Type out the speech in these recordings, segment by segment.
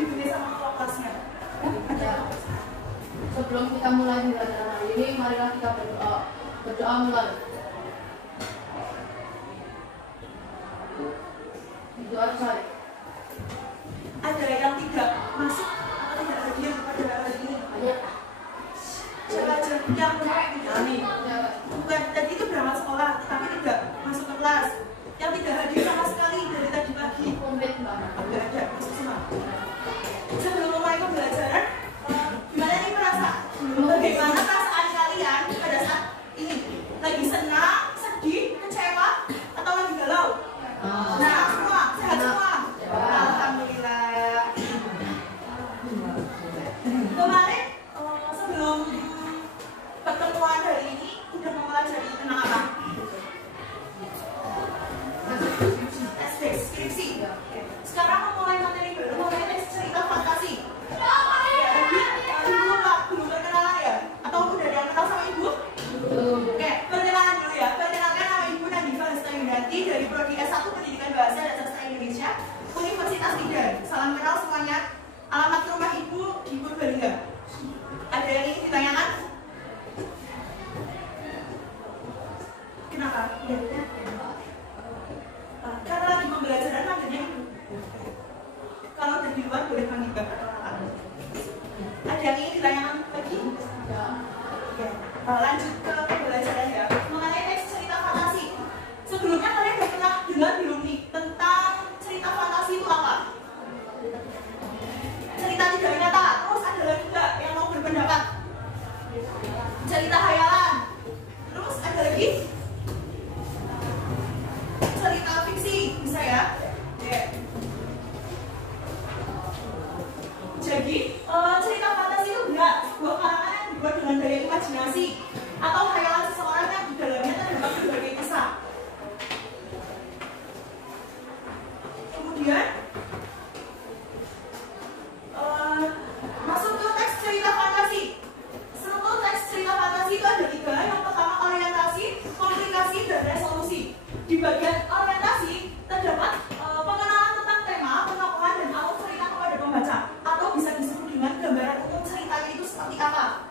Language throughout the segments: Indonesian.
dipilih sama ketua kelasnya. Ya. Sebelum kita mulai pembelajaran hari ini, marilah kita berdoa. Berdoa mulai. Itu aja. Ada yang tidak masuk atau tidak hadir pada hari ini? Banyak. Siapa aja yang tidak nih? Bukan, tadi itu berangkat sekolah, tapi tidak masuk ke kelas. Yang tidak hadir sama sekali dari tadi pagi. Komplit banget. Tidak ada, masuk semua. Sebelum mulai pembelajaran, gimana nih bagaimana perasaan kalian pada saat ini? Lagi senang, sedih, kecewa, atau lagi galau? Nah, semua, sehat semua? Alhamdulillah. Kemarin, sebelum pertemuan hari ini, udah mempelajari tentang apa? Skripsi. Sekarang memulai materi baru, memulai tes cerita fantasi. Ibu belum perkenalan ya? Atau udah ada yang kenal sama ibu? Oke, perkenalan dulu ya. Perkenalkan, nama ibu Nadifa Hastayunanti dari Prodi S1 Pendidikan Bahasa dan Sastra Indonesia, Universitas Medan. Salam kenal semuanya. Alamat rumah ibu di Purbalingga. Ada yang ingin ditanyakan? Kenapa? Karena lagi pembelajaran manggilnya ibu. Kalau udah di luar boleh panggil bapak atau kakak. Ada yang ingin ditanyakan lagi? Oke. Lanjut ke pembelajaran ya. Mengenai teks cerita fantasi. Sebelumnya kalian udah pernah dengar belum nih tentang cerita fantasi itu apa? Cerita tidak nyata. Terus ada lagi nggak yang mau berpendapat? Cerita hayalan. Terus ada lagi? Cerita fiksi, bisa ya? Yeah. Jadi, cerita fantasi itu enggak sebuah karangan yang dibuat dengan daya imajinasi atau hayalan seseorang yang di dalamnya terdapat berbagai kisah. Kemudian, masuk ke teks cerita fantasi. Struktur teks cerita fantasi itu ada 3. Yang pertama orientasi, komplikasi, dan resolusi. Di bagian orientasi terdapat pengenalan tentang tema, penokohan, dan alur cerita kepada pembaca, atau bisa disebut dengan gambaran umum ceritanya itu seperti apa.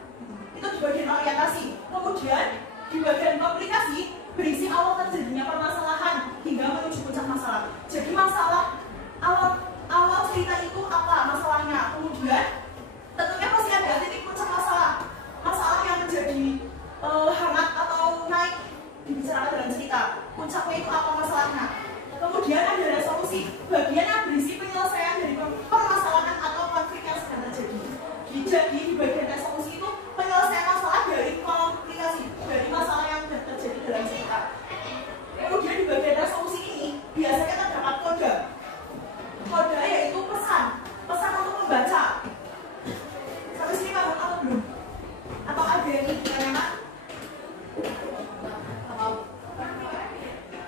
Itu di bagian orientasi. Kemudian di bagian komplikasi berisi awal terjadinya permasalahan hingga menuju puncak masalah. Jadi masalah awal cerita itu apa masalahnya. Kemudian tentunya pasti ada titik puncak masalah yang menjadi hangat atau naik dibicarakan dalam cerita. Puncaknya itu apa masalahnya. Kemudian ada resolusi, bagian yang berisi penyelesaian dari permasalahan atau konflik yang sedang terjadi. Jadi di bagian resolusi itu penyelesaian masalah dari komplikasi, dari masalah yang terjadi dalam cerita. Kemudian di bagian resolusi ini biasanya terdapat kode. Kode yaitu pesan untuk membaca. Sampai sini kamu atau belum? Atau ada yang ingin ditanyakan?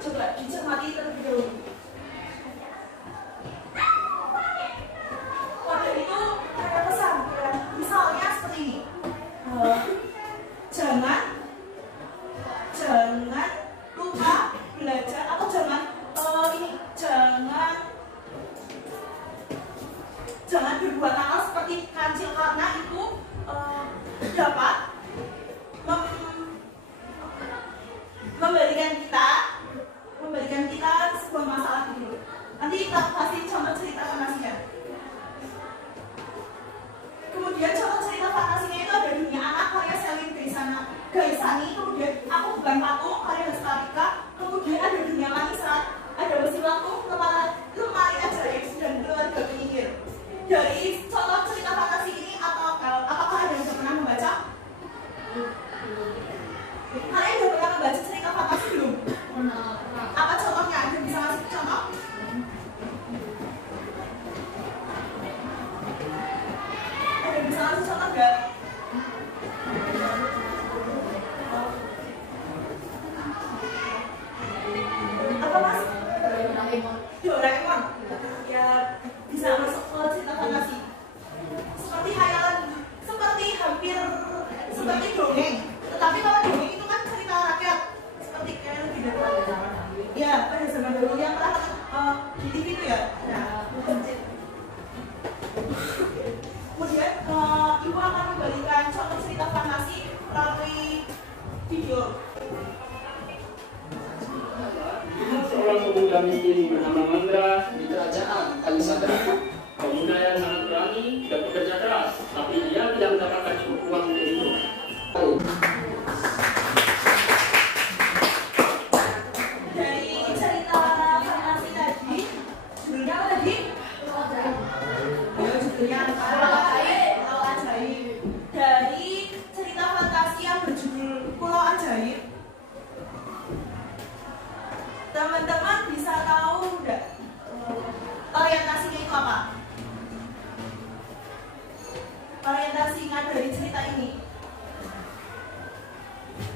Coba dicermati terlebih dahulu. Kode itu kayak pesan, ya. Misalnya seperti ini. Jangan lupa belajar atau jangan berbuat nakal seperti kancil karena itu dapat memberikan kita sebuah masalah gitu. Nanti kita kasih contoh cerita fantasinya. Kemudian contoh cerita fantasinya itu ada Dunia Anak karya Selin Gaisani, kemudian Aku Bukan Patung karya Lestarika, kemudian ada Dunia Manisan, ada Mesin Waktu, Lemari Ajaib, dan Keluarga Penyihir. Dari contoh cerita fantasi ini atau apakah ada yang sudah pernah membaca? Kalian sudah pernah membaca cerita fantasi belum? Apa contohnya? Ada bisa ngasih contoh? Ada bisa ngasih contoh nggak? Apa mas? Doraemon. Ya bisa masuk ke cerita fantasi. Seperti hayalan, seperti dongeng. Tetapi kalau dongeng itu kan cerita rakyat. Seperti kayak lebih dari ya pada zaman dulu yang pernah di TV itu ya. Nah, berikan contoh cerita fantasi melalui video. Seorang pemuda miskin bernama Mandra di kerajaan Kalisandra. Pemuda yang sangat berani dan bekerja keras, tapi dia tidak mendapatkan cukup uang untuk hidup. Dari cerita fantasi tadi, judulnya apa tadi? Judulnya Pulau Ajaib. Dari cerita fantasi yang berjudul Pulau Ajaib, teman-teman bisa tahu nggak orientasinya itu apa? Orientasinya dari cerita ini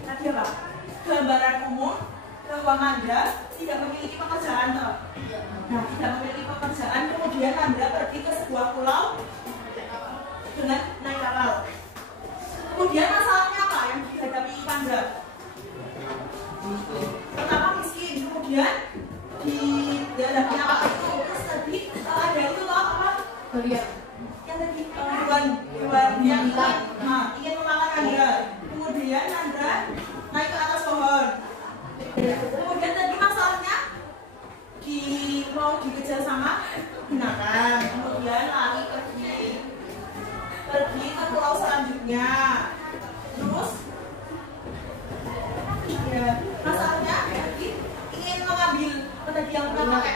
tadi apa? Gambaran umum bahwa Mandra tidak memiliki pekerjaan toh. Nah, tidak memiliki pekerjaan, kemudian Mandra pergi ke sebuah pulau dengan naik kapal. Kemudian masalahnya apa yang dihadapi Mandra? Pertama miskin, kemudian dihadapi apa itu? Terus tadi ada itu toh apa? Yang tadi hewan yang ingin memakan Mandra. Kemudian Mandra naik ke atas pohon. Kemudian tadi masalahnya mau dikejar sama binatang. Kemudian lari pergi ke pulau selanjutnya. Terus ya, masalahnya ingin mengambil tadi yang pernah pakai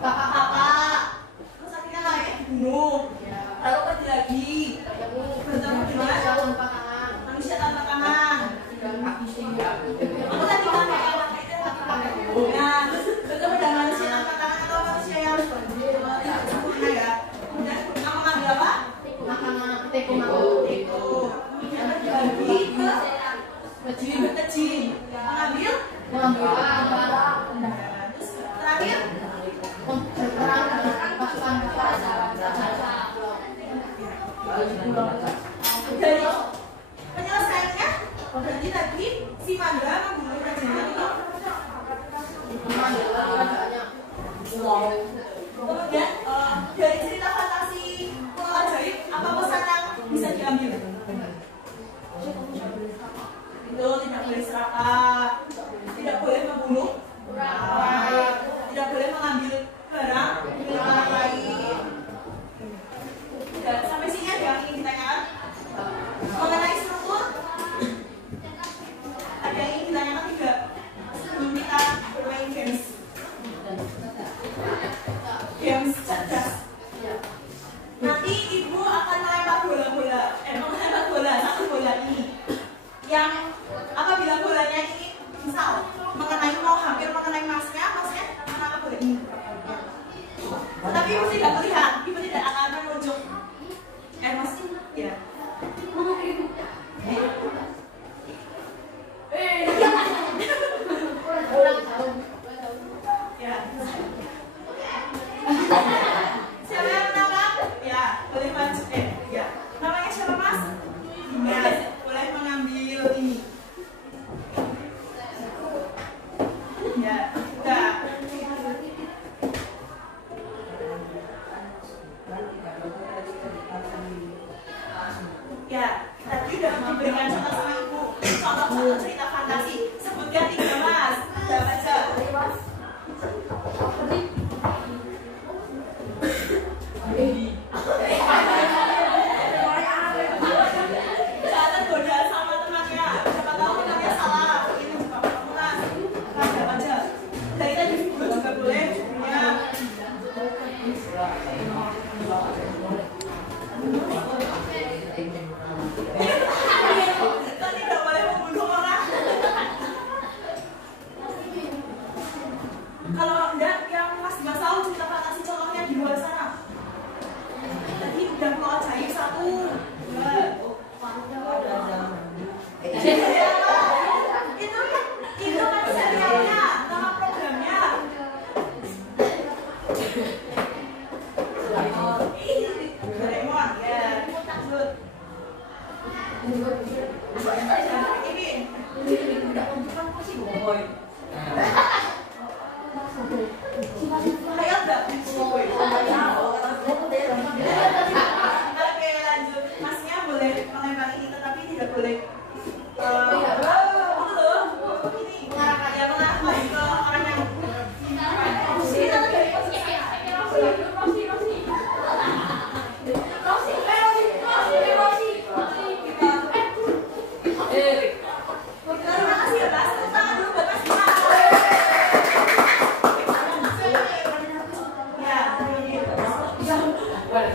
kakak. Terus akhirnya naik dibunuh. Lalu pergi lagi bertemu dengan manusia tanpa tangan. Aku tadi kan nah, terus bertemu dengan manusia tanpa tangan atau manusia yang sempurna ya. Kemudian mengambil apa? Teko. Kemudian berbagi ke kecil. Mengambil. Terus terakhir dari penyelesaiannya berarti tadi si Mandra membunuh rajanya itu. Kemudian dari cerita fantasi Pulau Ajaib apa pesan yang bisa diambil? Itu tidak boleh serakah, tidak boleh membunuh orang, tidak boleh mengambil barang milik orang lain. Dan sampai sini ada yang ingin ditanyakan mengenai struktur? Ada yang ingin ditanyakan tidak sebelum kita bermain games cerdas? Nanti ibu akan melempar bola satu bola ini yang apabila bolanya ini misal hampir mengenai masnya akan bola ini. Tetapi ibu tidak melihat, ibu tidak akan menunjuk mas ya. Ya. Siapa yang menang? Ya, boleh maju. Ya. Namanya siapa mas? Dimas. Boleh mengambil ini. Ya, udah. Ya, tadi udah diberikan contoh sama ibu. Contoh cerita fantasi. Sebutkan 3 mas. Udah baca. Jangan goda sama temannya. Siapa tahu temannya salah. Ini juga mas. Nah, baca. Dari tadi video juga boleh. Ya. Kita tidak boleh membunuh orang. Kalau enggak, yang Mas Dimas tahu cerita fantasi contohnya di luar sana. Tadi udah Pulau Ajaib 1, 2. Itu kan serialnya, nama programnya. Doraemon, ya. Ayo enggak? Oke, lanjut. Masnya boleh Ya,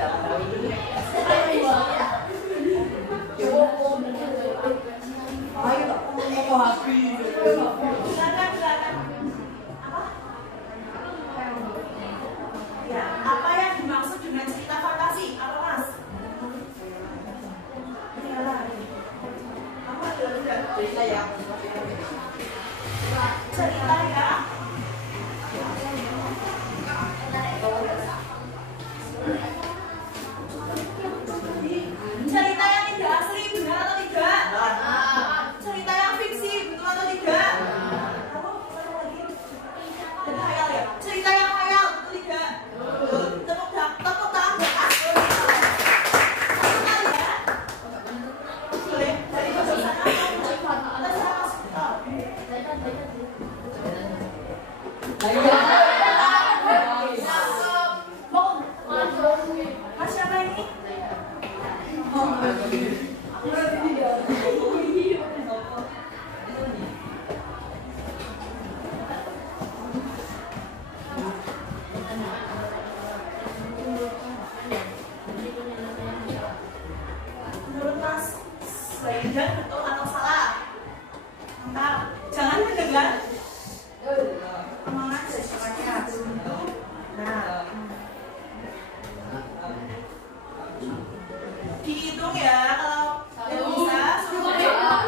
apa yang dimaksud dengan cerita fantasi? Apa Mas? Iyalah. Apa cerita ya? Cerita ya. Cerita yang tidak asli, benar atau tidak? Cerita yang fiksi, betul atau tidak? Berkhayal ya? Cerita yang khayal, betul tidak? Tepuk tangan beras. Satu kali ya. Boleh? Dari pojok sana. Terserah Mas. Mas siapa ini? Menurut Mas Saidan betul atau salah? Mantap. Jangan mendengar. Semangat semuanya. Nah. Dihitung ya kalau yang bisa suruh salah.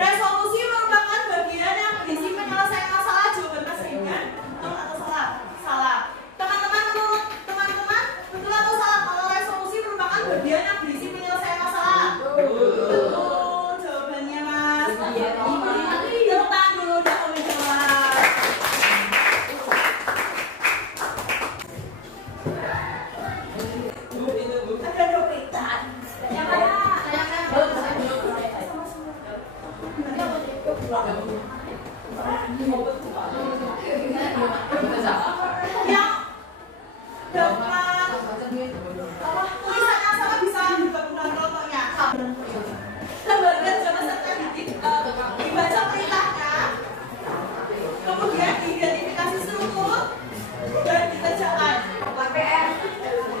Resolusi merupakan bagian yang berisi penyelesaian masalah. Jawaban Mas Saidan betul atau salah? Salah. Teman-teman, menurut teman-teman betul atau salah kalau resolusi merupakan bagian yang berisi penyelesaian masalah? Betul jawabannya Mas. Tepuk tangan dulu udah komen jawab. Ada dopitan. Yang mana? Yang depan tulisannya sama bisa digabungkan kelompoknya. Lembaga jabatan serta dibaca perintahnya, kemudian diidentifikasi struktur dan dikerjakan.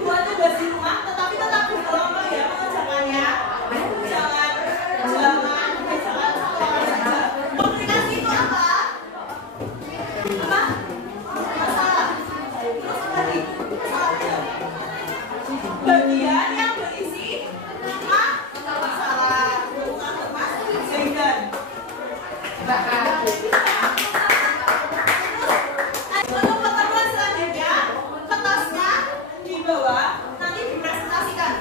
Buat tugas di rumah, tetapi tetap berkelompok ya mengerjakannya. Jangan satu orang saja. Komunikasi itu apa? Apa? Masalah. Terus apa tadi? Masalahnya. Bagian yang berisi masalah. Mas Saidan. Untuk pertemuan selanjutnya, kertasnya dibawa nanti dipresentasikan.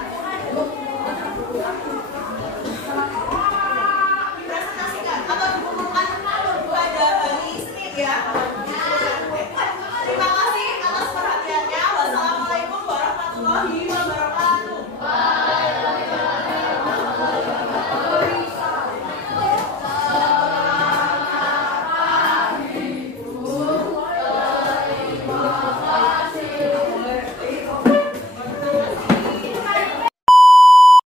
Dipresentasikan atau dikumpulkan pada hari Senin ya. Terima kasih atas perhatiannya. Wassalamualaikum warahmatullahi wabarakatuh.